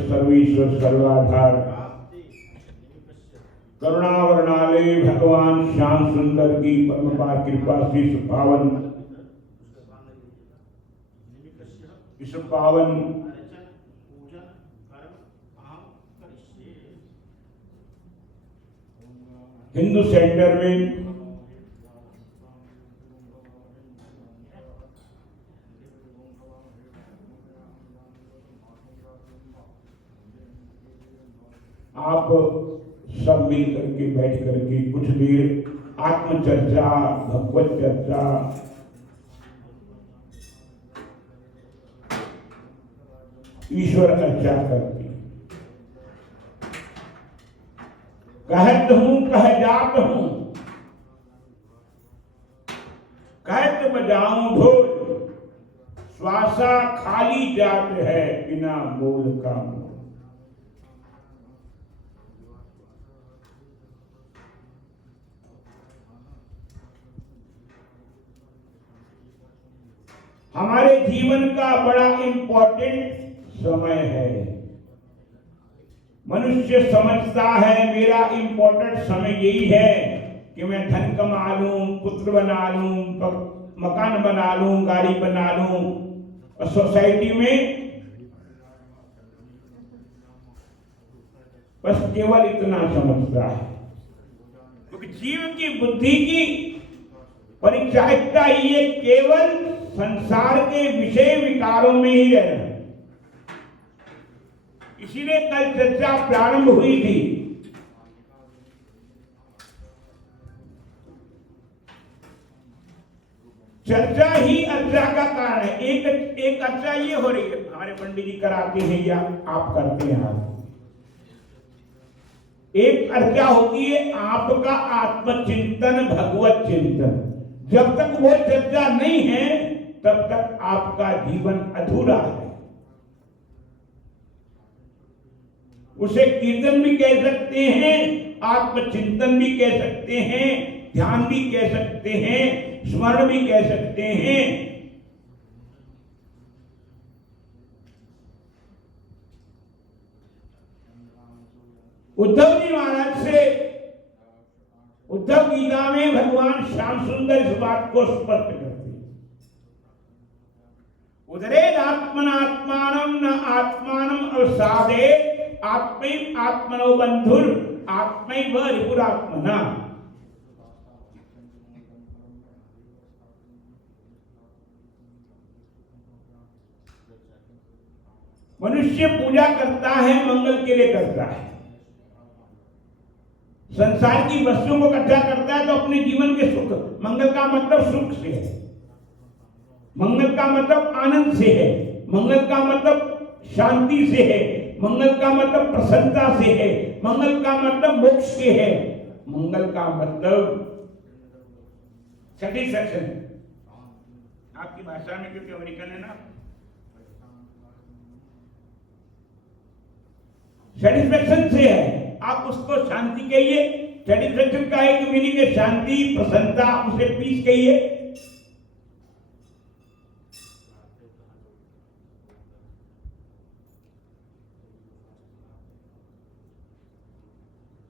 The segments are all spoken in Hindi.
सर्वेश्वर सर्वाधार करुणावरणालय भगवान श्याम सुंदर की परमपार कृपा से इस पावन हिंदू सेंटर में आप सब मिल करके बैठ करके कुछ देर आत्मचर्चा, भगवत चर्चा, ईश्वर अर्चा करते। कहत हूं कह जात हूं, कहत बजाऊं ढोल, श्वासा खाली जात है बिना मोल का मोल। हमारे जीवन का बड़ा इंपॉर्टेंट समय है। मनुष्य समझता है मेरा इंपॉर्टेंट समय यही है कि मैं धन कमा लूं, पुत्र बना लूं, मकान बना लूं, गाड़ी बना लूं, और सोसाइटी में बस केवल इतना समझता है। क्योंकि जीव की बुद्धि की परिचारिकता ये केवल संसार के विषय विकारों में ही रहना। इसीलिए कल चर्चा प्रारंभ हुई थी। चर्चा ही अर्चा का कारण है। एक अर्चा ये हो रही है, हमारे पंडित जी कराते हैं या आप करते हैं। एक अर्चा होती है आपका आत्मचिंतन, भगवत चिंतन। जब तक वो चर्चा नहीं है तब तक आपका जीवन अधूरा है। उसे कीर्तन भी कह सकते हैं, आत्मचिंतन भी कह सकते हैं, ध्यान भी कह सकते हैं, स्मरण भी कह सकते हैं। उद्धव जी महाराज से उद्धव गीता में भगवान श्याम सुंदर इस बात को स्पष्ट करते हैं। उदरेदात्मनात्मानं न आत्मानं अवसादे आत्मैव आत्मनो बंधुर आत्मैव रिपुरात्मना। मनुष्य पूजा करता है, मंगल के लिए करता है। संसार की वस्तुओं को इकट्ठा करता है तो अपने जीवन के सुख, मंगल का मतलब सुख से है, मंगल का मतलब आनंद से है, मंगल का मतलब शांति से है, मंगल का मतलब प्रसन्नता से है, मंगल का मतलब मोक्ष से है, मंगल का मतलब सेटिस्फैक्शन। आपकी भाषा में क्योंकि अमेरिकन है ना, सेटिस्फैक्शन से है। आप उसको शांति कहिए। सेटिस्फैक्शन का एक मीनिंग है शांति, प्रसन्नता, उसे पीस कहिए।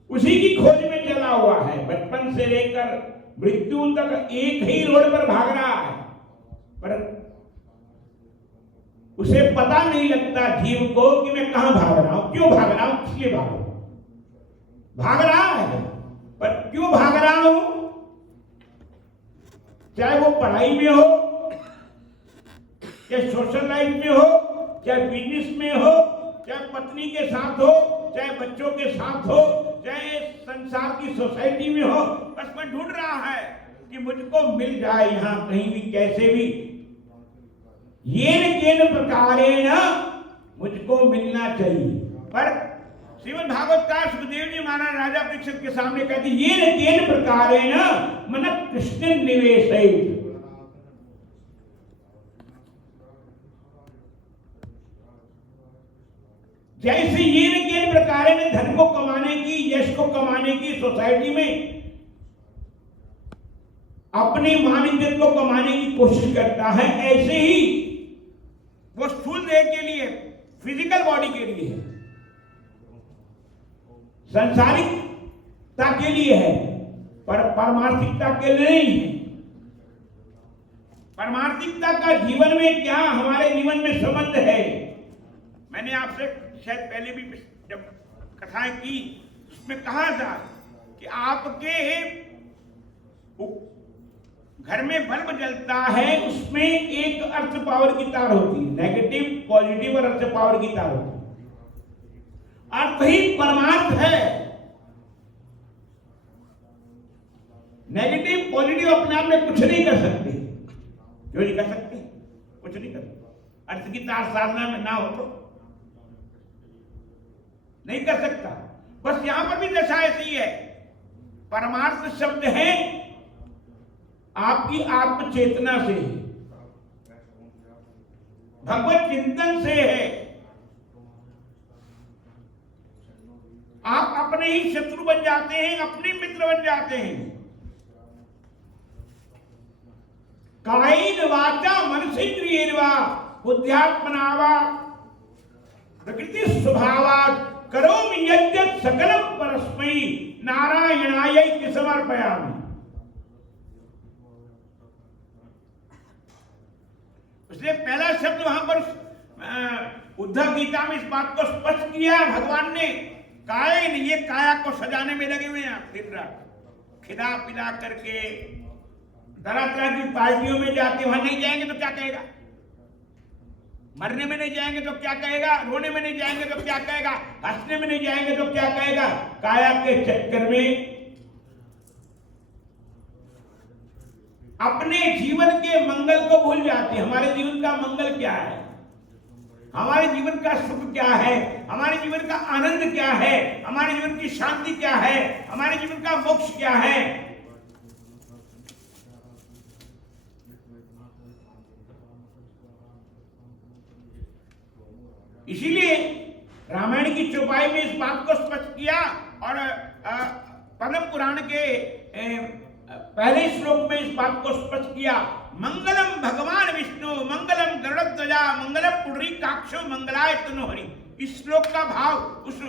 उसी की खोज में चला हुआ है। बचपन से लेकर मृत्यु तक एक ही रोड पर भाग रहा है, पर उसे पता नहीं लगता जीव को कि मैं कहां भाग रहा हूं, क्यों भाग रहा हूं, किस लिए भाग रहा हूं। भाग रहा है पर क्यों भाग रहा हूं, चाहे वो पढ़ाई में हो, चाहे सोशल लाइफ में हो, चाहे बिजनेस में हो, चाहे पत्नी के साथ हो, चाहे बच्चों के साथ हो, चाहे संसार की सोसाइटी में हो। बस मैं ढूंढ रहा है कि मुझको मिल जाए यहां कहीं भी, कैसे भी, येन केन प्रकारेण मुझको मिलना चाहिए। पर श्रीमद् भागवत का सुखदेव जी महाराज राजा परीक्षित के सामने कहते येन केन प्रकारेण मन कृष्ण निवेशयेत्। जैसे येन केन प्रकारेण धन को कमाने की, यश को कमाने की सोसाइटी में अपनी मान इज्जत को कमाने की कोशिश करता है, ऐसे ही वो स्थूल देह के लिए, फिजिकल बॉडी के लिए है। सांसारिकता के लिए है, पर पारमार्थिकता के लिए नहीं है। पारमार्थिकता का जीवन में क्या हमारे जीवन में संबंध है? मैंने आपसे शायद पहले भी जब कथाएं की उसमें कहा था कि आपके घर में बल्ब जलता है, उसमें एक अर्थ पावर की तार होती है, नेगेटिव पॉजिटिव और अर्थ पावर की तार होती है। अर्थ ही परमार्थ है। नेगेटिव पॉजिटिव अपने आप में कुछ नहीं कर सकते। क्यों नहीं कर सकते? कुछ नहीं कर सकते। अर्थ की तार साधना में ना हो तो नहीं कर सकता। बस यहां पर भी दशा ऐसी है। परमार्थ शब्द है आपकी आत्म चेतना से, भगवत चिंतन से है। आप अपने ही शत्रु बन जाते हैं, अपने मित्र बन जाते हैं। कायेन वाचा मनसेन्द्रियेर्वा बुद्ध्यात्मना वा प्रकृति स्वभावात् करोमि यद्यत् सकलं परस्मै नारायणायै समर्पयामि। उसने पहला शब्द वहां पर उद्धव गीता में इस बात को स्पष्ट किया भगवान ने। कायन, ये काया को सजाने में लगे हुए हैं दिन रात, खिला पिला करके तरह तरह की पार्टियों में जाते, वहां नहीं जाएंगे तो क्या कहेगा? मरने में नहीं जाएंगे तो क्या कहेगा? रोने में नहीं जाएंगे तो क्या कहेगा? हंसने में नहीं जाएंगे तो क्या कहेगा? काया के चक्कर में अपने जीवन के मंगल को भूल जाते हैं। हमारे जीवन का मंगल क्या है? हमारे जीवन का सुख क्या है? हमारे जीवन का आनंद क्या है? हमारे जीवन की शांति क्या है? हमारे जीवन का मोक्ष क्या है? इसीलिए रामायण की चौपाई में इस बात को स्पष्ट किया और पद्म पुराण के पहले श्लोक में इस बात को स्पष्ट किया। मंगलम भगवान विष्णु, मंगलम गरुड़ध्वजा, मंगलम पुंडरीकाक्षो, मंगलाय तनोहरि। इस श्लोक का भाव उस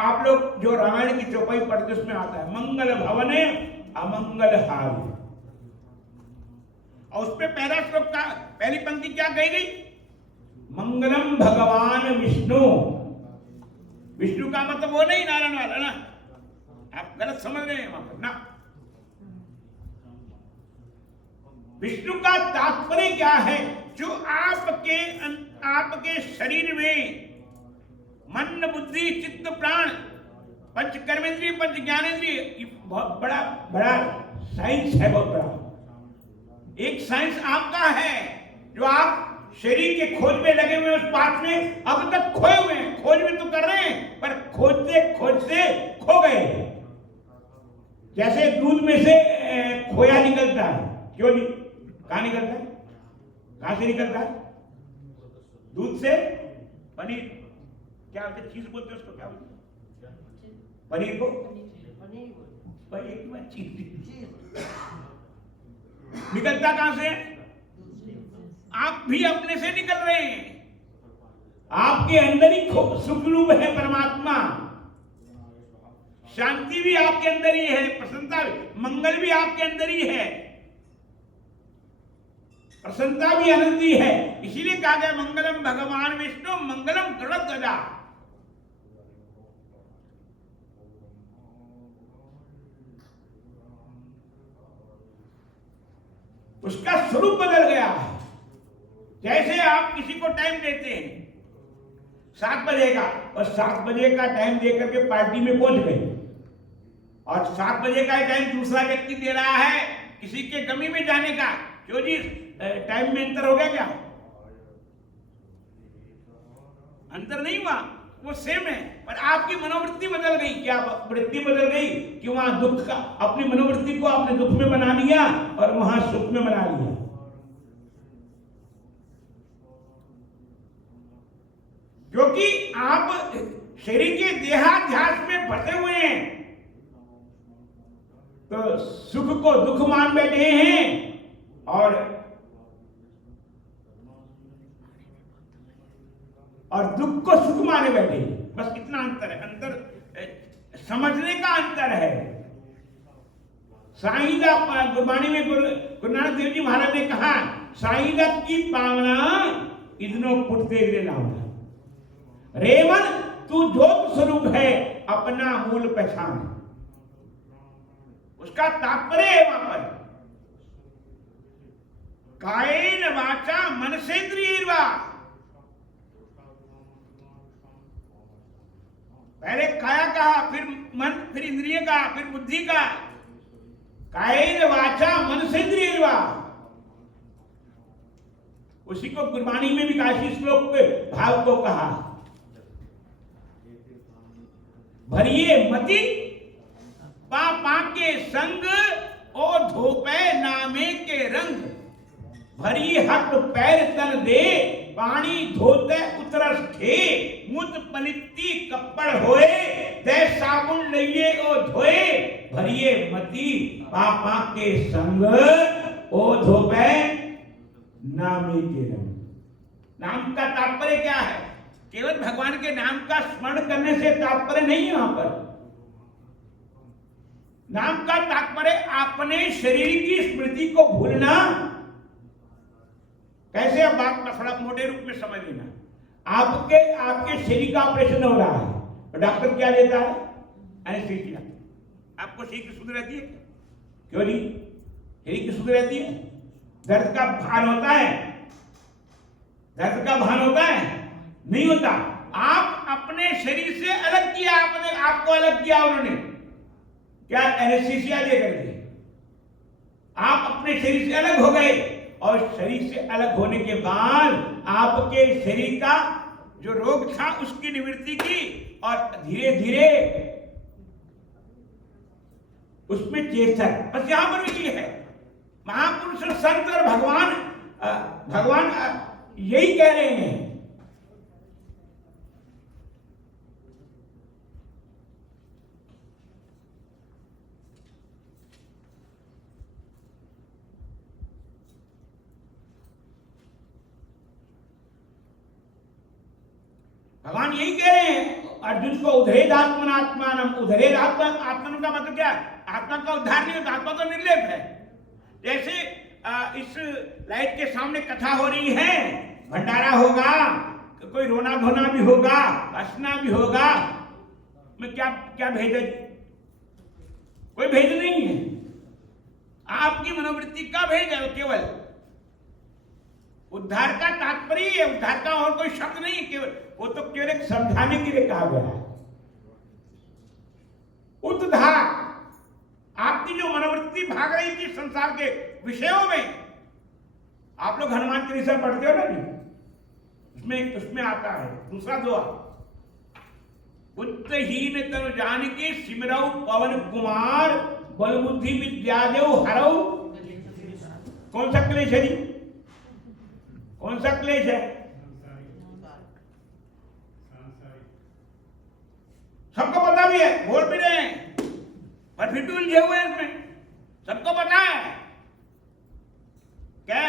आप लोग जो रामायण की चौपाई पढ़ते उसमें आता है, मंगल भवने अमंगल हारि। और उसपे पहला श्लोक का पहली पंक्ति क्या कही गई? मंगलम भगवान विष्णु। विष्णु का मतलब वो नहीं नारायण वाला ना, आप गलत समझ रहे हैं वहां पर ना। विष्णु का तात्पर्य क्या है? जो आपके शरीर में मन बुद्धि चित्त प्राण पंच कर्मेंद्रिय पंच ज्ञानेंद्रिय, बहुत बड़ा साइंस है, बहुत बड़ा एक साइंस आपका है जो आप शरीर के खोज में लगे हुए उस बात में अब तक खोए हुए हैं। खोज में तो कर रहे हैं पर खोजते खोजते खो गए। जैसे दूध में से खोया निकलता है, क्यों नहीं? कहां निकलता है? कहां से निकलता है? दूध से पनीर, क्या बोलते? चीज बोलते उसको, क्या बोलते? पनीर को पनीर चीज निकलता कहां से? आप भी अपने से निकल रहे हैं। आपके अंदर ही सुखरूप है परमात्मा। शांति भी आपके अंदर ही है, प्रसन्नता भी, मंगल भी आपके अंदर ही है, प्रसन्नता भी आनंद ही है। इसीलिए कहा गया मंगलम भगवान विष्णु, मंगलम गरुड़ध्वजा। उसका स्वरूप बदल गया है। जैसे आप किसी को टाइम देते हैं 7 बजे का, और 7 बजे का टाइम देकर के पार्टी में पहुंच गए, और 7 बजे का टाइम दूसरा व्यक्ति दे रहा है किसी के गमी में जाने का। क्यों जी? टाइम में अंतर हो गया क्या? अंतर नहीं हुआ, वो सेम है, पर आपकी मनोवृत्ति बदल गई। क्या वृत्ति बदल गई कि वहां दुख का, अपनी मनोवृत्ति को आपने दुख में बना लिया और वहां सुख में बना लिया। क्योंकि आप शरीर के देहाध्यास में फंसे हुए हैं, तो सुख को दुख मान बैठे हैं और दुख को सुख माने बैठे हैं। बस इतना अंतर है। अंतर समझने का अंतर है। साईदा गुरबाणी में गुरु नानक देव जी महाराज ने कहा, साईदा की पावना इतनो पुटते रे लावना, रेवन तू ज्योत स्वरूप है, अपना मूल पहचान। उसका तात्पर्य है वहां पर कायेन वाचा मनसेंद्रियर्वा, पहले काया कहा, फिर मन, फिर इंद्रिय का, फिर बुद्धि का। कायेन वाचा मनसेंद्रियर्वा, उसी को गुरबाणी में भी काशी श्लोक के भाव को कहा, भरिए मति पापा के संग ओ धोपे नामे के रंग, भरी हट पैर तन दे पानी धोते उतरस थे, मुत पलित्ती कप्पड़ होए ते साबुन लइए ओ धोए, भरिए मति पापा के संग ओ धोपे नामे के रंग। नाम का तात्पर्य क्या है? केवल भगवान के नाम का स्मरण करने से तात्पर्य नहीं है। वहां पर नाम का तात्पर्य अपने शरीर की स्मृति को भूलना। कैसे? अब बात थोड़ा मोटे रूप में समझ लेना। आपके शरीर का ऑपरेशन हो रहा है तो डॉक्टर क्या देता है? एनेस्थीसिया। आपको शरीर की सुध रहती है? क्यों नहीं? शरीर की सुध रहती है। दर्द का भान होता है? दर्द का भान होता है? नहीं होता। आप अपने शरीर से अलग किया, आपको अलग किया उन्होंने, क्या? एनेस्थीसिया दे करके आप अपने शरीर से अलग हो गए, और शरीर से अलग होने के बाद आपके शरीर का जो रोग था उसकी निवृत्ति की, और धीरे धीरे उसमें चेष्टा। बस यहां पर भी ये है, महापुरुष संत और भगवान यही कह रहे हैं। भगवान यही कह रहे हैं अर्जुन को, उधरेद आत्मनात्मानम। उधरेद आत्मन का मतलब क्या? आत्मा का उद्धार नहीं होता, आत्मा तो निर्लेप है। जैसे इस लाइट के सामने कथा हो रही है, भंडारा होगा, कोई रोना धोना भी होगा, हंसना भी होगा, मैं क्या भेद है? कोई भेद नहीं है। आपकी मनोवृत्ति का भेद है, केवल उद्धार का तात्पर्य है। उद्धार का और कोई शब्द नहीं है, केवल वो तो केवल एक समझाने के लिए कहा गया है। उद्धार, आपकी जो मनोवृत्ति भाग रही थी संसार के विषयों में, आप लोग हनुमान चालीसा पढ़ते हो ना जी, उसमें आता है दूसरा दुआ, बुद्धहीन तनु जानकी सिमरऊ पवन कुमार, बल बुद्धि विद्या देव हरऊ। कौन सा क्लेश है जी? कौन सा क्लेश है? सबको पता भी है, बोल भी रहे हैं, पर फिर भी उलझे हुए हैं इसमें। सबको पता है। क्या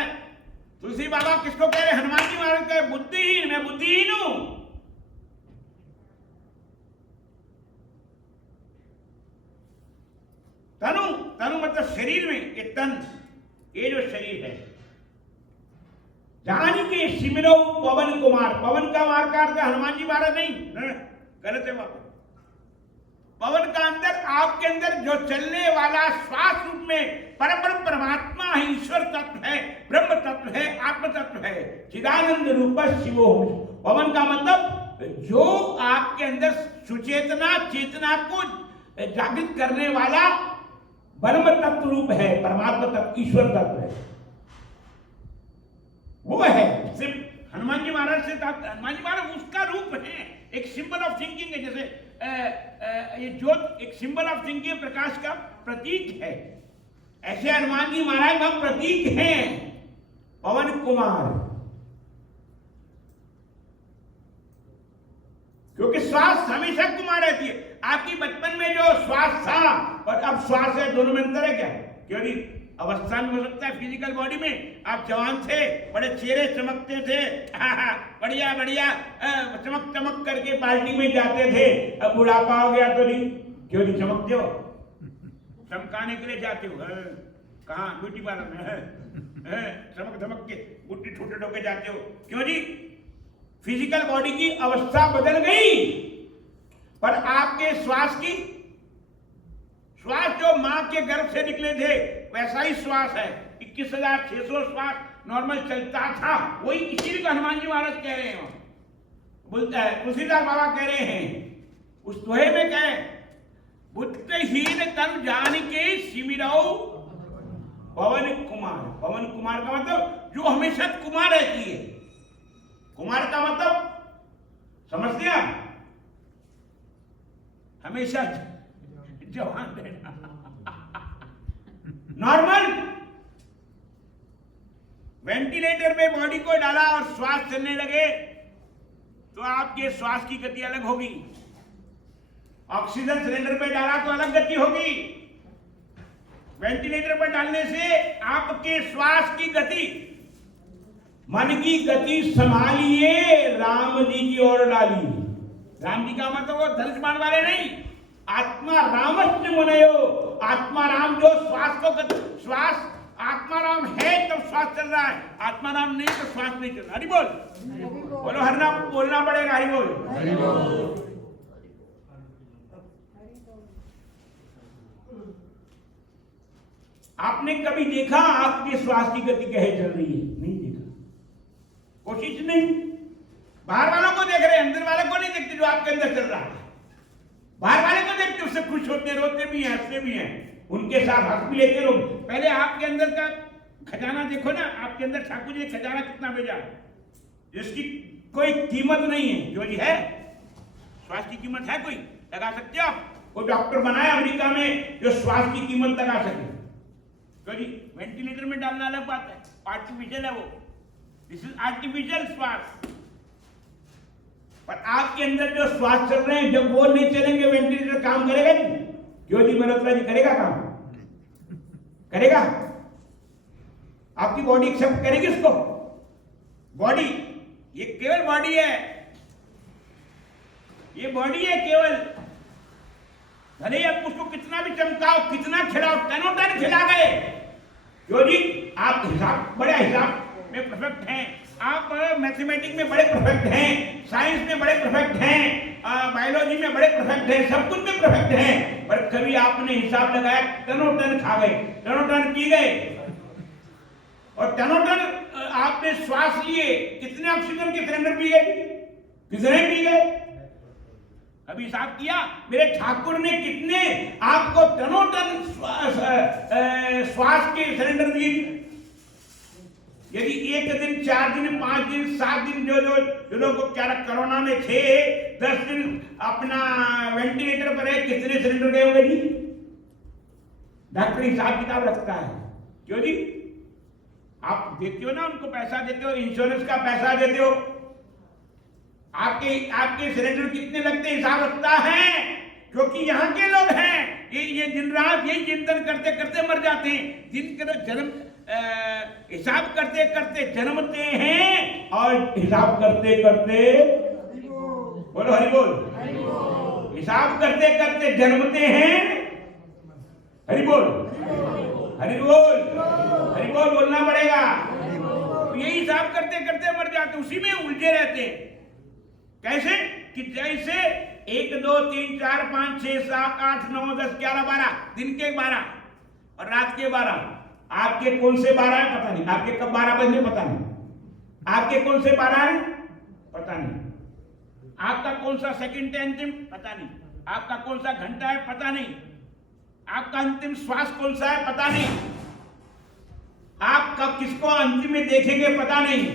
तुलसी बाबा किसको कह रहे? हनुमान जी महाराज कह, बुद्धिहीन, मैं बुद्धिहीन हूं। तनु मतलब शरीर में, ये तन, ये जो शरीर है। जान के सिमरो पवन कुमार, पवन का मार का अर्थ हनुमान जी महाराज नहीं, गलत है। वहां पवन का अंदर आपके अंदर जो चलने वाला श्वास रूप में परब्रह्म परमात्मा है, ईश्वर तत्व है, ब्रह्म तत्व है, आत्म तत्व है, चिदानंद रूप शिवो। पवन का मतलब जो आपके अंदर सुचेतना चेतना को जागृत करने वाला ब्रह्म तत्व रूप है, परमात्मा तत्व, ईश्वर तत्व है, वो है। सिर्फ हनुमान जी महाराज से हनुमान जी महाराज उसका रूप है, एक सिंबल ऑफ थिंकिंग है। जैसे ये ज्योत एक सिंबल ऑफ थिंकिंग, प्रकाश का प्रतीक है, ऐसे हनुमान जी महाराज वह प्रतीक हैं, पवन कुमार। क्योंकि श्वास हमेशा कुमार रहती है। आपकी बचपन में जो श्वास था और अब श्वास है, दोनों में अंतर है क्या? क्यों नहीं? अवस्था में हो सकता है, फिजिकल बॉडी में आप जवान थे, बड़े चेहरे चमकते थे, बढ़िया बढ़िया चमक चमक करके पार्टी में जाते थे। अब बुढ़ापा हो गया तो नहीं, क्यों नहीं चमकते हो? चमकाने के लिए जाते हो, कहाँ ब्यूटी पार्लर में चमक धमक के बुट्टी ठुटे ठोके जाते हो, क्यों जी? फिजिकल बॉडी की अवस्था बदल गई, पर आपके श्वास जो मां के गर्भ से निकले थे वैसा ही श्वास है। 21,600 श्वास नॉर्मल चलता था, वही इसीलिए तो हनुमान जी महाराज कह रहे हैं, बोलता है तुलसीदास बाबा कह रहे हैं उस दोहे में, कह रहे बुद्धहीन तन जान के सिमिरौ पवन कुमार। पवन कुमार का मतलब जो हमेशा कुमार रहती है। कुमार का मतलब समझते हैं आप? हमेशा जवान रहना, नॉर्मल। वेंटिलेटर में बॉडी को डाला और श्वास चलने लगे तो आपके श्वास की गति अलग होगी। ऑक्सीजन सिलेंडर पे डाला तो अलग गति होगी। वेंटिलेटर पर डालने से आपके श्वास की गति, मन की गति संभालिए, राम जी की ओर डालिए। राम जी का मतलब वो धनुष बाण वाले नहीं, आत्मा रामस्य मुनयो। आत्मा राम जो श्वास को, श्वास आत्मा राम है तब श्वास चल रहा है, आत्मा राम नहीं तो श्वास नहीं चल रहा। हरि बोल, बोलो हरनाम बोलना पड़ेगा। हरि बोल। आपने कभी देखा आपके श्वास की गति कैसे चल रही है? नहीं देखा, कोशिश नहीं। बाहर वालों को देख रहे हैं, अंदर वालों को नहीं देखते जो आपके अंदर चल रहा है। बाहर वाले को देखते उससे खुश होते, रोते भी हैं, हंसते भी हैं, उनके साथ हंस भी लेते लोग। पहले आपके अंदर का खजाना देखो ना, आपके अंदर ठाकुर जी खजाना कितना भेजा, जिसकी कोई कीमत नहीं है। जो जी है, श्वास की कीमत है कोई? लगा सकते हो आप? कोई डॉक्टर बनाया अमेरिका में जो श्वास की कीमत लगा सके? क्योंकि वेंटिलेटर में डालना अलग बात है, आर्टिफिशियल है वो, दिस इज आर्टिफिशियल श्वास। पर आपके अंदर जो श्वास चल रहे हैं, जब वो नहीं चलेंगे वेंटिलेटर काम करेगा नहीं। क्यों जी मल्होत्रा जी, करेगा काम? करेगा? आपकी बॉडी एक्सेप्ट करेगी उसको? बॉडी, ये केवल बॉडी है, ये बॉडी है केवल। भले ही आप उसको कितना भी चमकाओ, कितना खिलाओ, टनों टन खिला गए। क्यों जी? आप हिसाब, बड़े हिसाब में परफेक्ट हैं, आप मैथमेटिक्स में बड़े परफेक्ट हैं, साइंस में बड़े परफेक्ट हैं, बायोलॉजी में बड़े परफेक्ट हैं, सब कुछ में परफेक्ट हैं। पर कभी आपने हिसाब लगाया, टनों टन खा गए, टनों टन पी गए, और टनों टन आपने श्वास लिए, कितने ऑक्सीजन के सिलेंडर पी गए? कितने पी गए? अभी हिसाब किया मेरे ठाकुर ने कितने आपको टनों टन श्वास के सिलेंडर दिए? यदि 1 दिन, 4 दिन, 5 दिन, 7 दिन जो लोग क्या कोरोना में थे, 10 दिन अपना वेंटिलेटर पर है, कितने सिलेंडर गए होंगे जी? डॉक्टर हिसाब किताब रखता है। क्यों जी? आप देते हो ना, उनको पैसा देते हो, इंश्योरेंस का पैसा देते हो, आपके सिलेंडर कितने लगते हिसाब रखता है। क्योंकि यहाँ के लोग हैं, ये दिन रात यही चिंतन करते करते मर जाते हैं। जिनके जन्म हिसाब करते करते जन्मते हैं और हिसाब करते करते, बोलो हरि बोल, हिसाब करते करते जन्मते हैं। हरि बोल, हरि बोल, हरि बोल बोलना पड़ेगा। यही हिसाब करते करते मर जाते, उसी में उलझे रहते हैं। कैसे? कि जैसे 1 2 3 4 5 6 7 8 9 10 11 12 दिन के 12 और रात के 12। आपके कौन से 12 है पता नहीं, आपके कब 12 बजने पता नहीं, आपके कौन से 12 है पता नहीं, आपका कौन सा सेकंड है अंतिम पता नहीं, आपका कौन सा घंटा है पता नहीं, आपका अंतिम श्वास कौन सा है पता नहीं, आप कब किसको अंतिम में देखेंगे पता नहीं,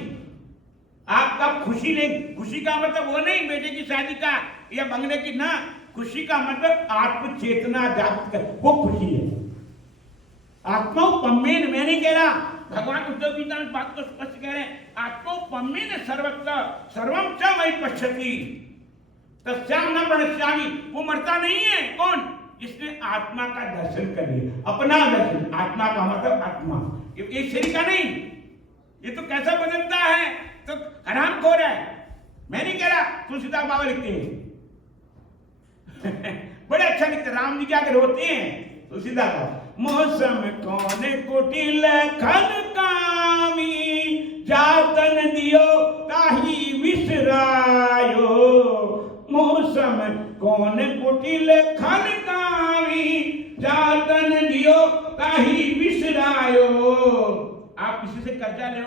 आप कब खुशी लेंगे। खुशी का मतलब वो नहीं बेटे की शादी का या बंगले की ना, खुशी का मतलब आत्म चेतना जागृत कर, वो खुशी है। आत्मोपम्येन, मैं नहीं कह रहा, भगवान उद्धव गीता में बात को स्पष्ट कह रहे हैं, आत्मोपम्येन सर्वत्र सर्वम च मयि पश्यति तस्याम न प्रणश्यामि। वो मरता नहीं है। कौन? जिसने आत्मा का दर्शन कर लिया, अपना दर्शन। आत्मा का मतलब आत्मा, ये शरीर का नहीं। ये तो कैसा बदलता है, तो हराम खोर है। मैं नहीं कह रहा, तुलसीदास बाबा लिखते हैं बड़े अच्छा लिखते, राम जी क्या कर होते हैं तुलसीदास, मौसम कौन कुटिल खन कामी, जातन दियो ताही विसरायो। मौसम कौन कुटिल खन कामी, जातन दियो ताही विसरायो। आप किसी से कर्जा ले